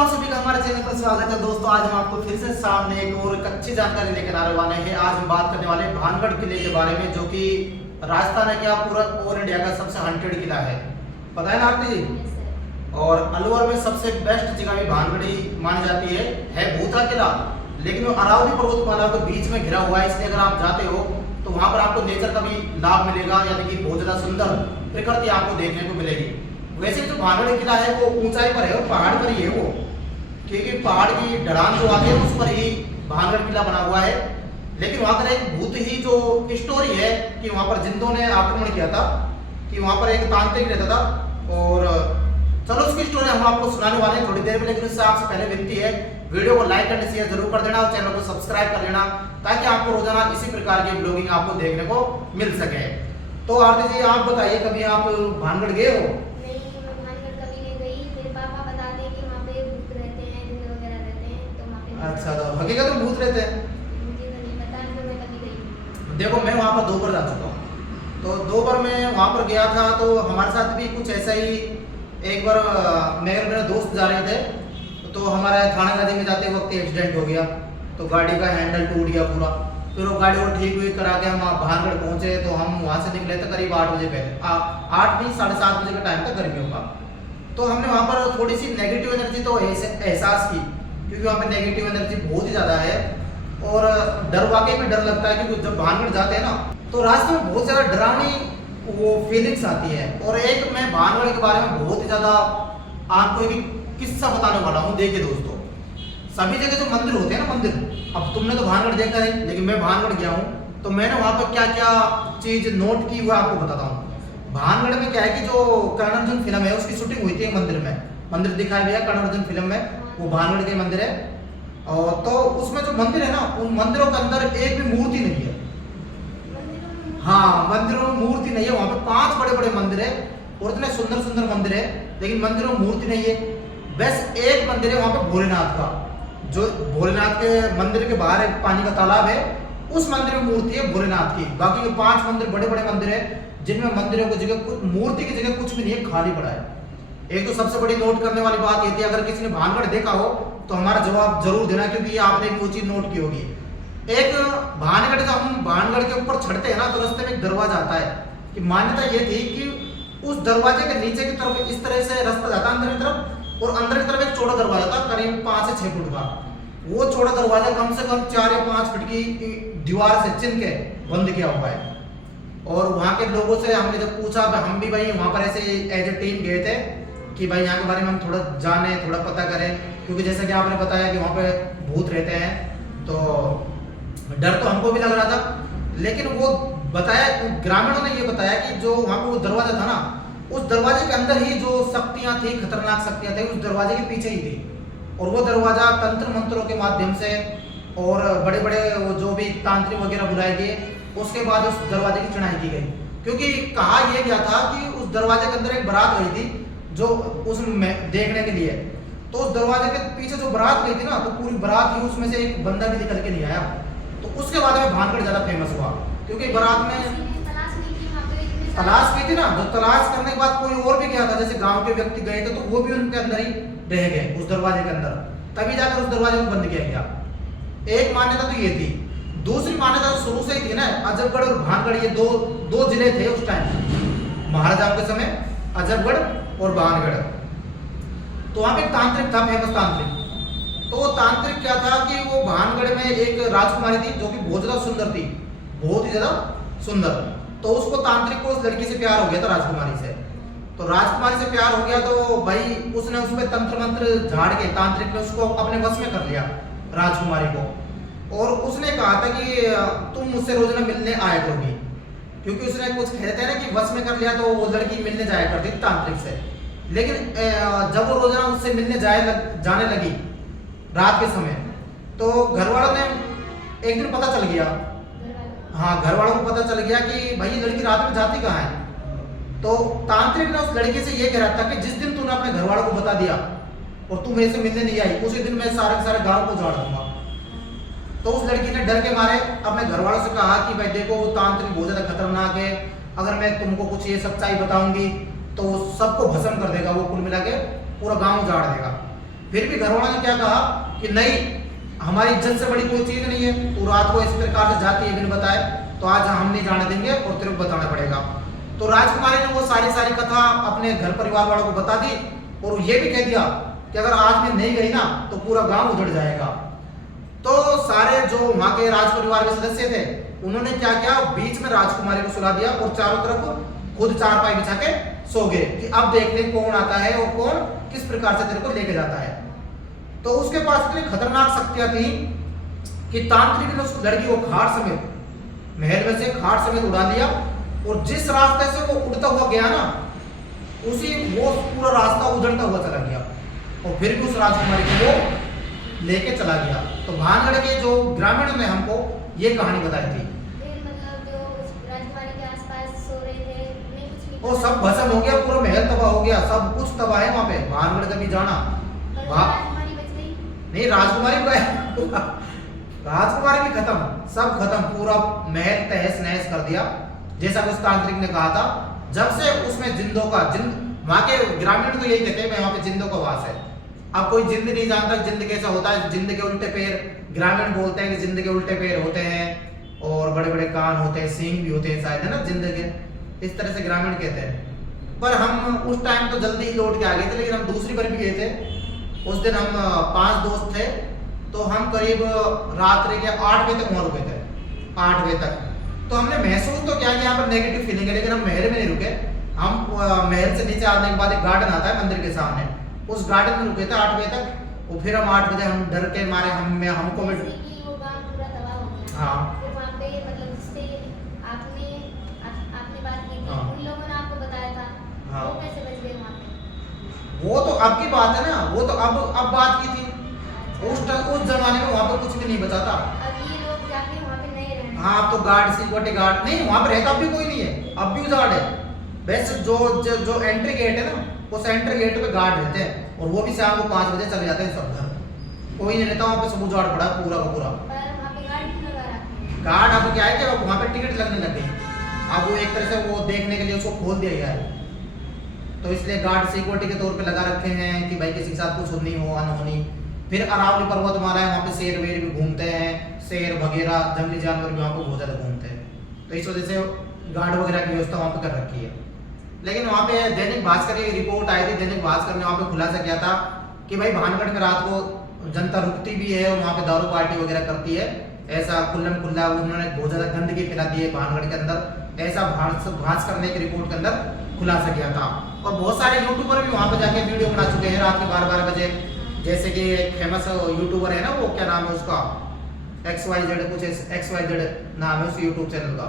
आप सभी का हमारे चैनल पर स्वागत है दोस्तों। आज हम आपको फिर से सामने एक और अच्छी जानकारी लेकर आने वाले हैं। आज हम बात करने वाले हैं भानगढ़ किले के बारे में, जो कि राजस्थान है क्या पूरा ऑल इंडिया का सबसे हंटेड किला है, पता है ना आरती जी। और अलवर में सबसे बेस्ट जगह भी भानगढ़ी मानी जाती है भूथा किला, लेकिन वो अरावली पर्वतमाला के बीच में घिरा हुआ है। इसलिए अगर आप जाते हो तो वहां पर आपको नेचर का भी लाभ मिलेगा, यानी कि बहुत ज्यादा सुंदर प्रकृति आपको देखने को मिलेगी। वैसे जो भानगढ़ किला है वो ऊंचाई पर है और पहाड़ पर ही है वो, क्योंकि पहाड़ की ढलान जो आती है उस पर ही भानगढ़ किला बना हुआ है। लेकिन वहां पर एक भूत ही जो स्टोरी है कि वहां पर जिंदों ने आक्रमण किया था, कि वहां पर एक तांत्रिक रहता था। और चलो उसकी स्टोरी हम आपको सुनाने वाले हैं थोड़ी देर में, लेकिन उससे आपसे पहले विनती है वीडियो को लाइक एंड शेयर जरूर कर देना और चैनल को सब्सक्राइब कर लेना, ताकि आपको रोजाना इसी प्रकार की ब्लॉगिंग आपको देखने को मिल सके। तो आरती जी आप बताइए, कभी आप भानगढ़ गए हो? अच्छा, तो हकीकत में भूत रहते हैं? मुझे तो नहीं पता, मैं कभी गई नहीं। देखो मैं वहाँ पर 2 बार जा चुका हूँ। तो 2 बार मैं वहाँ पर गया था, तो हमारे साथ भी कुछ ऐसा ही एक बार मेरे दोस्त जा रहे थे, तो हमारा थाना नदी में जाते वक्त एक्सीडेंट हो गया, तो गाड़ी का हैंडल टूट गया पूरा। फिर वो गाड़ी को ठीक हुई करा के हम भानगढ़ पहुंचे, तो हम वहाँ से निकले थे करीब 8 बजे पहले, 8 नहीं 7:30 बजे का टाइम था गर्मियों का। तो हमने वहाँ पर थोड़ी सी नेगेटिव एनर्जी तो एहसास की, क्योंकि वहाँ पे नेगेटिव एनर्जी बहुत ही ज़्यादा है और डर वाकई में डर लगता है। क्योंकि जब भानगढ़ जाते हैं ना तो रास्ते में बहुत ज़्यादा डरावनी वो फीलिंग्स आती है। और एक मैं भानगढ़ के बारे में बहुत ही ज़्यादा आपको एक किस्सा बताने वाला हूँ। देखिए दोस्तों, सभी जगह जो मंदिर होते हैं ना, मंदिर, अब तुमने तो भानगढ़ देखा है, लेकिन मैं भानगढ़ गया हूँ, तो मैंने वहाँ पर क्या क्या चीज़ नोट की वो आपको बताता हूँ। भानगढ़ में क्या है कि जो कर्ण अर्जुन फिल्म है उसकी शूटिंग हुई थी मंदिर में, मंदिर दिखाया गया कर्ण अर्जुन फिल्म में, वो भानगढ़ के मंदिर है। और तो उसमें जो मंदिर है ना, उन मंदिरों के अंदर एक भी मूर्ति नहीं है। हाँ, मंदिरों में मूर्ति नहीं है। वहाँ पे 5 बड़े बड़े मंदिर है और इतने सुंदर सुंदर मंदिर है, लेकिन मंदिरों में मूर्ति नहीं है। बस एक मंदिर है वहाँ पे भोलेनाथ का, जो भोलेनाथ के मंदिर के बाहर एक पानी का तालाब है, उस मंदिर में मूर्ति है भोलेनाथ की। बाकी के 5 मंदिर बड़े बड़े मंदिर है, जिनमें मंदिरों की जगह मूर्ति की जगह कुछ भी नहीं है, खाली पड़ा है। एक तो सबसे बड़ी नोट करने वाली बात ये थी, अगर किसी ने भानगढ़ देखा हो तो हमारा जवाब जरूर देना, क्योंकि आपने भी वो चीज नोट की होगी। एक भानगढ़, जब हम भानगढ़ के ऊपर चढ़ते हैं ना, तो रास्ते में एक दरवाजा आता है, कि मान्यता ये थी कि उस दरवाजे के नीचे की तरफ इस तरह से रास्ता जाता अंदर की तरफ, और अंदर की तरफ एक चौड़ा दरवाजा था करीब 5 से 6 फुट का। वो चौड़ा दरवाजा कम से कम 4 या 5 फुट की दीवार से चिन के बंद किया हुआ है। और वहाँ के लोगों से हमने जब पूछा, हम भी भाई वहाँ पर ऐसे एज ए टीम गए थे कि भाई यहाँ के बारे में हम थोड़ा जाने, थोड़ा पता करें, क्योंकि जैसा कि आपने बताया कि वहाँ पे भूत रहते हैं, तो डर तो हमको भी लग रहा था। लेकिन वो बताया, ग्रामीणों ने ये बताया कि जो वहाँ पे वो दरवाजा था ना, उस दरवाजे के अंदर ही जो शक्तियाँ थी, खतरनाक शक्तियाँ थी, उस दरवाजे के पीछे ही थी। और वो दरवाजा तंत्र मंत्रों के माध्यम से और बड़े बड़े वो जो भी तांत्रिक वगैरह बुलाए गए, उसके बाद उस दरवाजे की चढ़ाई की गई। क्योंकि कहा यह गया था कि उस दरवाजे के अंदर एक बारात गई थी जो उसमें देखने के लिए, तो उस दरवाजे के पीछे जो बारात गई थी ना, तो पूरी बारात ही उसमें से एक बंदा भी निकल के नहीं आया। तो उसके बाद में भानगढ़ ज्यादा फेमस हुआ, क्योंकि बारात में तलाश की थी ना, जो तलाश करने के बाद कोई और भी गया था, जैसे गांव के व्यक्ति गए थे, तो वो भी उनके अंदर ही रह गए उस दरवाजे के अंदर, तभी जाकर उस दरवाजे को बंद किया गया। एक मान्यता तो ये थी। दूसरी मान्यता शुरू से ही थी ना, अजबगढ़ और भानगढ़, ये दो जिले थे उस टाइम महाराजाओं के समय, अजबगढ़ और भानगढ़। तो वहां पे एक तांत्रिक था, फेमस तांत्रिक। तो वो तांत्रिक क्या था कि वो भानगढ़ में एक राजकुमारी थी जो कि बहुत ज्यादा सुंदर थी, बहुत ही ज्यादा सुंदर। तो उसको तांत्रिक को उस लड़की से प्यार हो गया था, राजकुमारी से। तो राजकुमारी से प्यार हो गया तो भाई उसने उस पर तंत्र मंत्र झाड़ के, तांत्रिक ने उसको अपने वश में कर लिया राजकुमारी को। और उसने कहा था कि तुम मुझसे रोजाना मिलने आया करोगी, क्योंकि उसने कुछ कहते हैं ना कि वश में कर लिया, तो वो लड़की मिलने जाया करती थी तांत्रिक से। लेकिन जब वो रोजाना उससे मिलने जाने लगी रात के समय, तो घर वालों ने एक दिन पता चल गया, हाँ घर वालों को पता चल गया कि भाई ये लड़की रात में जाती कहाँ है। तो तांत्रिक ने उस लड़की से ये कह रहा था कि जिस दिन तूने अपने घर वालों को बता दिया और तू मेरे से मिलने नहीं आई, उसी दिन मैं सारे के सारे गांव को उजाड़ दूंगा। तो उस लड़की ने डर के मारे अपने घर वालों से कहा कि भाई देखो वो तांत्रिक बहुत ज्यादा खतरनाक है, अगर मैं तुमको कुछ ये सच्चाई बताऊंगी तो सबको भस्म कर देगा, वो कुल मिला के पूरा गांव उजाड़ देगा। फिर भी घर वालों ने क्या कहा कि नहीं, हमारी इज्जत से बड़ी कोई चीज नहीं है, तू रात को इस प्रकार से जाती है बिन बताए, तो आज हम नहीं जाने देंगे और तेरे को बताना पड़ेगा। तो राजकुमारी ने वो सारी कथा अपने घर परिवार वालों को बता दी और ये भी कह दिया कि अगर आज मैं नहीं गई ना तो पूरा गांव उजड़ जाएगा। तो सारे जो वहां के राज परिवार के सदस्य थे उन्होंने क्या किया, बीच में राजकुमारी को सुला दिया और चारों तरफ खुद चारपाई बिछा के सो गए कि अब देखते हैं कौन आता है और कौन किस प्रकार से तेरे को लेके जाता है। तो उसके पास इतनी खतरनाक शक्तियां थी कि तांत्रिक ने उस लड़की को खाट समेत महल में से खाट समेत उड़ा लिया और जिस रास्ते से वो उड़ता हुआ गया ना, उसी वो पूरा रास्ता उजड़ता हुआ चला गया और फिर भी उस राजकुमारी को वो लेके चला गया। तो भानगढ़ के जो ग्रामीणों ने हमको ये कहानी बताई थी। मतलब जो उस राजकुमारी के आसपास सो रहे थे उन्हें कुछ नहीं वो सब भस्म हो गया, पूरा महल तबाह हो गया, सब कुछ तबाह है वहां पे। भानगढ़ कभी जाना पर वो वहां राजकुमारी बच गई। नहीं, राजकुमारी का राजकुमारी भी खत्म, सब खत्म, पूरा महल तहस नहस कर दिया जैसा उस तांत्रिक ने कहा था। जब से उसमें जिंदों का वहां के ग्रामीण तो यही कहते हैं वहां पे जिंदों का वास है। अब कोई जिंद नहीं जानता जिंद कैसा होता है, जिंद के उल्टे पैर, ग्रामीण बोलते हैं कि जिंद के उल्टे पैर होते हैं और बड़े बड़े कान होते हैं, सींग भी होते हैं शायद, है ना, जिंद के, इस तरह से ग्रामीण कहते हैं। पर हम उस टाइम तो जल्दी ही लौट के आ गए थे, लेकिन हम दूसरी बार भी गए थे। उस दिन हम 5 दोस्त थे, तो हम करीब रात्रि के 8 बजे तक वहां रुके थे, 8 बजे तक। तो हमने महसूस तो किया कि यहाँ पर नेगेटिव फीलिंग है, लेकिन हम महल में नहीं रुके। हम महल से नीचे आने के बाद एक गार्डन आता है मंदिर के सामने, उस गार्डन में रुके थे 8 बजे तक। और फिर हम 8 बजे हम डर के मारे हमको भी जैसे कि वो गांव पूरा तबाह हो गया। हाँ। तो वहाँ पे मतलब जिससे आपने बात की थी, हाँ। उन लोगों ने आपको बताया था, हाँ। वो कैसे बच गए वहाँ पे? वो तो अब की बात है ना, वो तो अब बात की थी। उस जमाने में वहां पर कुछ भी नहीं बचा था। अब ये लोग जाके वहाँ पे नहीं रहने। हाँ, अब तो गार्ड सिक्योरिटी गार्ड नहीं, वहां पर रहता भी कोई नहीं है, अब भी उजाड़ है। वैसे जो एंट्री गेट है ना, उस एंट्री गेट पे गार्ड रहते हैं और वो भी शाम को 5 बजे चले जाते हैं सब घर, कोई नहीं रहता वहां पे, सब उजाड़ पड़ा पूरा का पूरा। पर वहाँ पे गाड़ी क्यों लगा रखी है? गार्ड अब क्या है कि अब वहां पे टिकट लगने लग गई, अब वो एक तरह से वो देखने के लिए उसको खोल दिया गया है, तो इसलिए गार्ड सिक्योरिटी के तौर पे लगा रखे हैं कि भाई किसी के साथ कुछ नहीं हो, अनहोनी। फिर अरावली पर्वत हमारा है, वहाँ पे शेर वेर भी घूमते हैं, शेर वगैरह जंगली जानवर भी वहाँ पे बहुत ज़्यादा घूमते हैं, तो इस वजह से गार्ड वगैरह की व्यवस्था वहाँ पे कर रखी है। लेकिन वहाँ पे दैनिक भास्कर की रिपोर्ट आई थी, दैनिक भास्कर ने वहाँ पे खुलासा किया था कि भाई भानगढ़ में रात को जनता रुकती भी है और वहाँ पे दारू पार्टी वगैरह करती है, ऐसा खुल्लम खुल्ला उन्होंने बहुत ज़्यादा गंदगी फैला दी है भानगढ़ के अंदर, ऐसा भास्कर ने एक रिपोर्ट के अंदर खुलासा किया था। और बहुत सारे यूट्यूबर भी वहाँ पे जाके वीडियो बना चुके हैं रात के 12-12 बजे, जैसे कि एक फेमस यूट्यूबर है ना, वो क्या नाम है उसका, XYZ कुछ XYZ नाम है उस यूट्यूब चैनल का।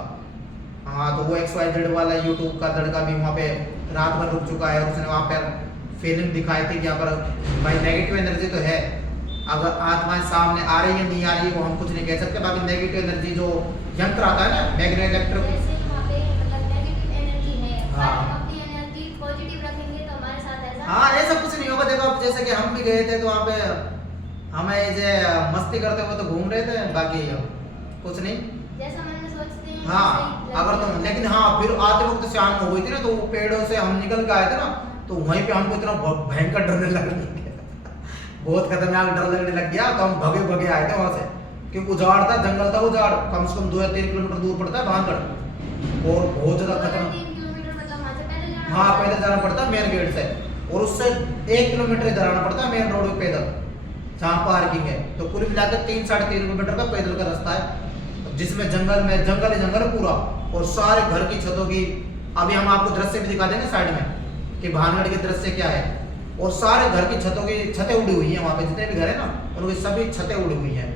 हाँ, तो वो XYZ वाला यूट्यूब का लड़का भी वहाँ पे रात भर रुक चुका है, उसने वहाँ पर फीलिंग दिखाई थी कि यहाँ पर भाई नेगेटिव एनर्जी तो है, अगर आत्माएं सामने आ रही है नहीं आ रही है वो हम कुछ नहीं कह सकते, बाकी नेगेटिव एनर्जी जो यंत्र आता है ना, मैग्नेट इलेक्ट्रिक, जैसे वहाँ पे मतलब नेगेटिव एनर्जी है, हाँ। पर हम अपनी एनर्जी पॉजिटिव रखेंगे तो हमारे साथ ऐसा। हाँ, ऐसा कुछ नहीं होगा। देखो अब जैसे कि हम भी गए थे तो वहाँ पे हमें जे मस्ती करते हुए तो घूम रहे थे, बाकी कुछ नहीं। जैसा मन में सोचते हैं हाँ, वैसे ही अगर लगता तो है। लेकिन हाँ, फिर आते वक्त शाम हो गई थी ना, तो वो पेड़ों से हम निकल के आए थे ना, तो वहीं पे हमको इतना भयंकर डरने लग गया, बहुत खतरनाक डर लगने लग गया, तो हम भगे आए थे वहां से, क्योंकि उजाड़ था, जंगल था, उजाड़ कम से कम 2 या 3 किलोमीटर दूर पड़ता है भानगढ़, और बहुत ज्यादा 2 या खतरनाक। 3 किलोमीटर मतलब वहाँ से पैदल जाना हाँ, पड़ता है। पैदल जाना पड़ता है मेन गेट से, और उससे 1 किलोमीटर इधर आना पड़ता है मेन रोड पे पैदल, जहाँ पार्किंग है। तो कुल मिलाकर 3-3.5 किलोमीटर का पैदल का रास्ता है, जिसमें जंगल में जंगल ही जंगल पूरा, और सारे घर की छतों की, अभी हम आपको दृश्य भी दिखा देंगे साइड में कि भानगढ़ के दृश्य क्या है, और सारे घर की छतों की छतें उड़ी हुई हैं, वहाँ पे जितने भी घर है ना उनकी सभी छतें उड़ी हुई हैं,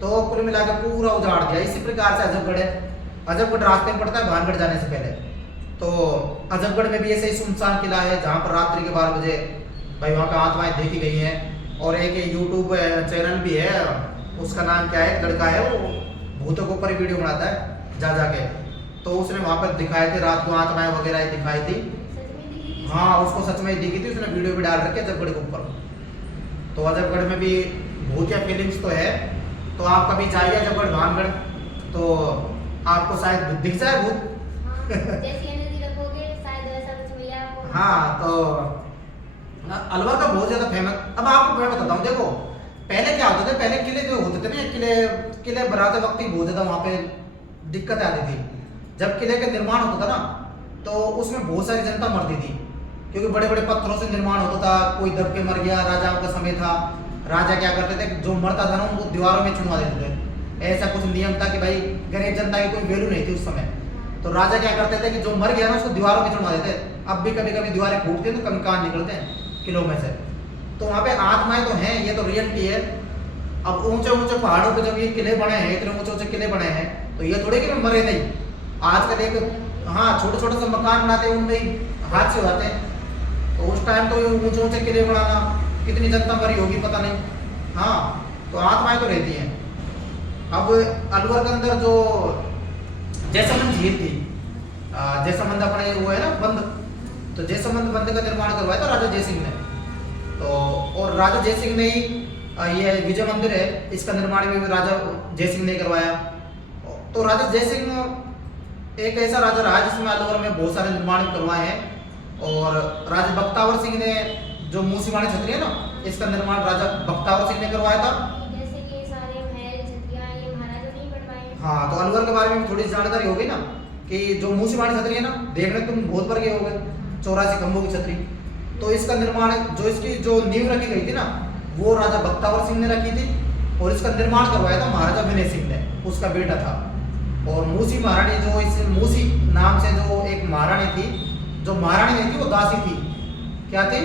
तो कुल मिलाकर पूरा उजाड़ दिया। इसी प्रकार से अजबगढ़ है, अजबगढ़ रास्ते में पड़ता है भानगढ़ जाने से पहले। तो अजबगढ़ में भी ऐसे ही सुनसान किला है, जहाँ पर रात्रि के 12 बजे भाई वहाँ पे आत्माएं देखी गई हैं। और एक यूट्यूब चैनल भी है, उसका नाम क्या है, लड़का है वो भूतों के ऊपर ही वीडियो बनाता है जा जाके, तो उसने वहाँ पर दिखाए थे रात को आत्माएं वगैरह दिखाई थी। सच में दिखी थी? हाँ, उसको सच में दिखी थी, उसने वीडियो भी डाल रखे अजबगढ़ के ऊपर। तो अजबगढ़ में भी भूतिया फीलिंग्स तो है, तो आप कभी जाइए अजबगढ़ भानगढ़, तो आपको शायद दिख जाए भूत। हाँ, जैसी एनर्जी रखोगे शायद वैसा कुछ मिले आपको। हाँ, तो अलवर का बहुत ज्यादा फेमस। अब आपको मैं बताता हूँ, देखो पहले क्या होता था, पहले किले जो होते थे ना, किले बनाते वक्त ही बहुत ज्यादा वहाँ पे दिक्कत आती थी। जब किले का निर्माण होता था ना, तो उसमें बहुत सारी जनता मरती थी, क्योंकि बड़े बड़े पत्थरों से निर्माण होता था, कोई दब के मर गया, राजाओं का समय था, राजा क्या करते थे, जो मरता था ना उनको दीवारों में चुनवा देते थे। ऐसा कुछ नियम था कि भाई गरीब जनता की कोई वैल्यू नहीं थी उस समय, तो राजा क्या करते थे कि जो मर गया ना उसको दीवारों में चुनवा देते। अब भी कभी कभी दीवारें फूटती हैं तो कभी कान निकलते हैं किलों में से, तो वहाँ पे आत्माएं तो हैं, ये तो रियलिटी है। अब ऊंचे ऊंचे पहाड़ों पे जब ये किले बने हैं, इतने ऊंचे ऊंचे किले बने हैं, तो ये थोड़े कि मरे नहीं। आजकल एक हाँ छोटे छोटे से मकान बनाते हैं, उनमें ही हादसे हो जाते हैं, तो उस टाइम तो ये ऊंचे ऊंचे किले बनाना, कितनी जनता मरी होगी पता नहीं। हाँ, तो आत्माएं तो रहती हैं। अब अलवर के अंदर जो जैसलमेर झील थी, जैसलमेर अपने वो है ना बंद, तो जैसलमेर बंद का निर्माण करवाया था राजा जयसिंह ने। तो और राजा जयसिंह ने ही ये विजय मंदिर है, इसका निर्माण भी राजा जयसिंह ने करवाया। तो राजा जयसिंह एक ऐसा राजा रहा जिसमें अलवर में बहुत सारे निर्माण करवाए हैं। और राजा बख्तावर सिंह ने जो मूसीवाणी छतरी है ना, इसका निर्माण राजा बख्तावर सिंह ने करवाया था। जैसे कि सारे महल छतरियां ये महाराजा ने ही बनवाए हैं। हाँ, तो अलवर के बारे में थोड़ी जानकारी होगी ना, कि जो मूसीवाणी छतरी है ना, देखने तुम बहुत बार गए होगे, 84 खंभों की छतरी। तो इसका निर्माण, जो इसकी जो नींव रखी गई थी ना, वो राजा बख्तावर सिंह ने रखी थी, और इसका निर्माण करवाया था महाराजा विनय सिंह ने, उसका बेटा था। और मूसी महारानी, जो इस मूसी नाम से जो एक महारानी थी, जो महारानी नहीं थी वो दासी थी। क्या थी?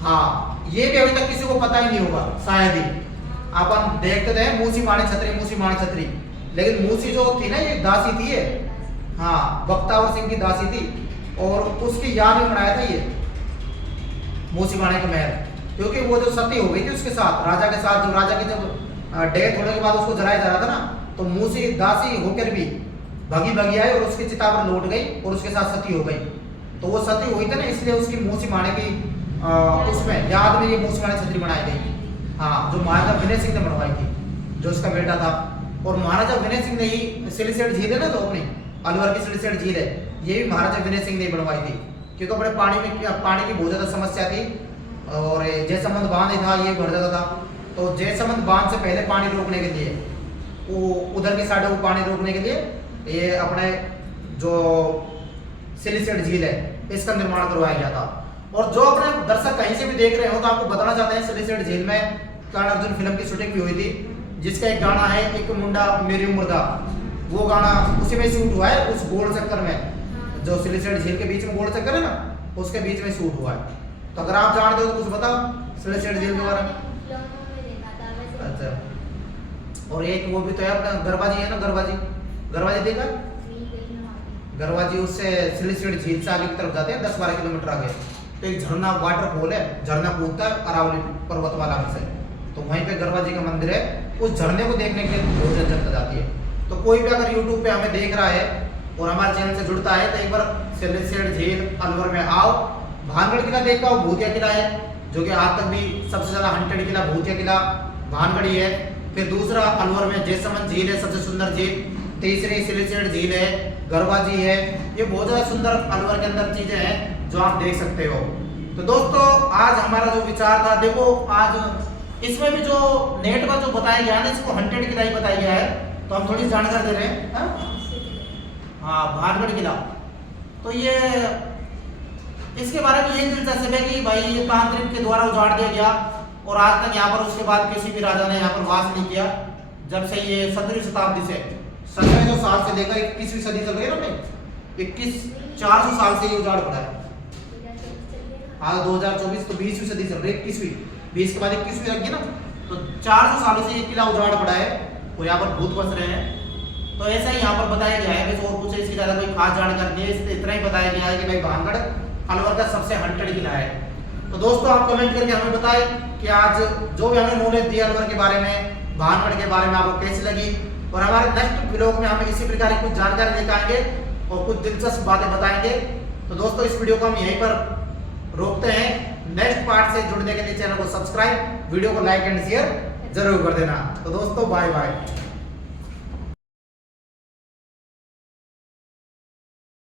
हाँ, ये भी अभी तक किसी को पता ही नहीं होगा शायद ही। अपन देखते थे मूसी माणी छतरी, मूसी माणी छतरी, लेकिन मूसी जो थी ना ये दासी थी ये। हाँ, बख्तावर सिंह की दासी थी, और उसकी याद में बनाया था ये मूसी माणी का महल, क्योंकि वो जो सती हो गई थी उसके साथ, राजा के साथ, जो राजा की जब डेथ होने के बाद उसको जलाया जा रहा था ना, तो मूसी दासी होकर भी भगी भगी आई और उसकी चिता पर लौट गई और उसके साथ सती हो गई। तो वो सती हुई थी ना, इसलिए उसकी मूसी माणी की उसमें याद में ये मूसी माणी छतरी बनाई गई। हाँ, जो महाराजा विनय सिंह ने बनवाई थी, जो उसका बेटा था। और महाराजा विनय सिंह ने ही सिलीसेट झील है ना, तो अपनी अलवर की सिलीसेट झील है, ये भी महाराजा विनय सिंह ने बनवाई थी, क्योंकि अपने पानी की बहुत ज्यादा समस्या थी, और जयसमंद बांध था, ये भर जाता था। तो जयसमंद बांध से पहले पानी रोकने के लिए, वो उधर की साइड वो पानी रोकने के लिए ये अपने जो सिलीसेट झील है इसका निर्माण करवाया गया था। और जो अपने दर्शक कहीं से भी देख रहे हो, तो आपको बताना चाहते हैं, सिलीसेट झील में कर्ण अर्जुन फिल्म की शूटिंग भी हुई थी, जिसका एक गाना है, एक मुंडा मेरी उम्र दा, वो गाना उसी में शूट हुआ है, उस गोल चक्कर में, जो सिलीसेट झील के बीच में गोल चक्कर है ना, उसके बीच में शूट हुआ है। तो अगर आप जानते हो तो कुछ बताओ सिलीसेट झील के बारे में। अच्छा, और एक वो भी तो है अपना गरबाजी है ना, गरबाजी देखा? गरबाजी उससे सिलीसेट झील से आगे की तरफ जाते हैं 10-12 किलोमीटर आगे, तो एक झरना वाटरफॉल है, झरना कूदता है अरावली पर्वतमाला से, तो वहीं पे गरबाजी का मंदिर है। उस झरने को देखने के लिए बहुत जनता जाती है। तो कोई भी अगर यूट्यूब पे हमें देख रहा है और हमारे चैनल से जुड़ता है, तो एक बार सिलीसेट झील अलवर में आओ। भानगढ़ किला देख पाओ, भूतिया किला है, जो कि आज तक भी सबसे ज्यादा हंटेड किला भूतिया किला भानगढ़ ही है। फिर दूसरा अलवर में जयसमंद झील है, सबसे सुंदर झील। तीसरी सिलीसेट झील है, गरबाजी है। ये बहुत ज्यादा सुंदर अलवर के अंदर चीजें हैं जो आप देख सकते हो। तो दोस्तों, आज हमारा जो विचार था, देखो आज इसमें भी जो नेट पर जो बताया गया है, इसको हंटेड किला ही बताया गया है, तो हम थोड़ी जानकारी दे रहे हैं। हाँ, भानगढ़ किला, तो ये इसके बारे में यही दिलचस्प है कि भाई ये तांत्रिक के द्वारा उजाड़ दिया गया, और आज तक यहाँ पर उसके बाद किसी भी राजा ने यहाँ पर वास नहीं किया। जब से ये 17वीं शताब्दी से 1700 साल से लेकर 21वीं सदी चल रही है ना, 400 साल से ये उजाड़ पड़ा है। हाँ, 2024 तो 20वीं सदी चल रही है, 21वीं, 20 के बाद 21वीं लगी ना, तो 400 सालों से ये किला उजाड़ पड़ा है और यहाँ पर भूत बस रहे हैं। तो ऐसा ही यहाँ पर बताया गया है, वैसे और कुछ इसकी ज्यादा कोई खास जानकारी नहीं है, इतना ही बताया गया है कि भाई भानगढ़ अलवर का सबसे हंटेड किला है। तो दोस्तों, आप कमेंट करके हमें बताएं कि आज जो भी हमें नॉलेज दी अलवर के बारे में, भानगढ़ के बारे में, आपको कैसी लगी। और हमारे नेक्स्ट व्लॉग में हम इसी प्रकार की कुछ जानकारी लेकर आएंगे और कुछ दिलचस्प बातें बताएंगे। तो दोस्तों, इस वीडियो को हम यहीं पर रोकते हैं। नेक्स्ट पार्ट से जुड़ने के लिए चैनल को सब्सक्राइब, वीडियो को लाइक एंड शेयर जरूर कर देना। तो दोस्तों, बाय बाय।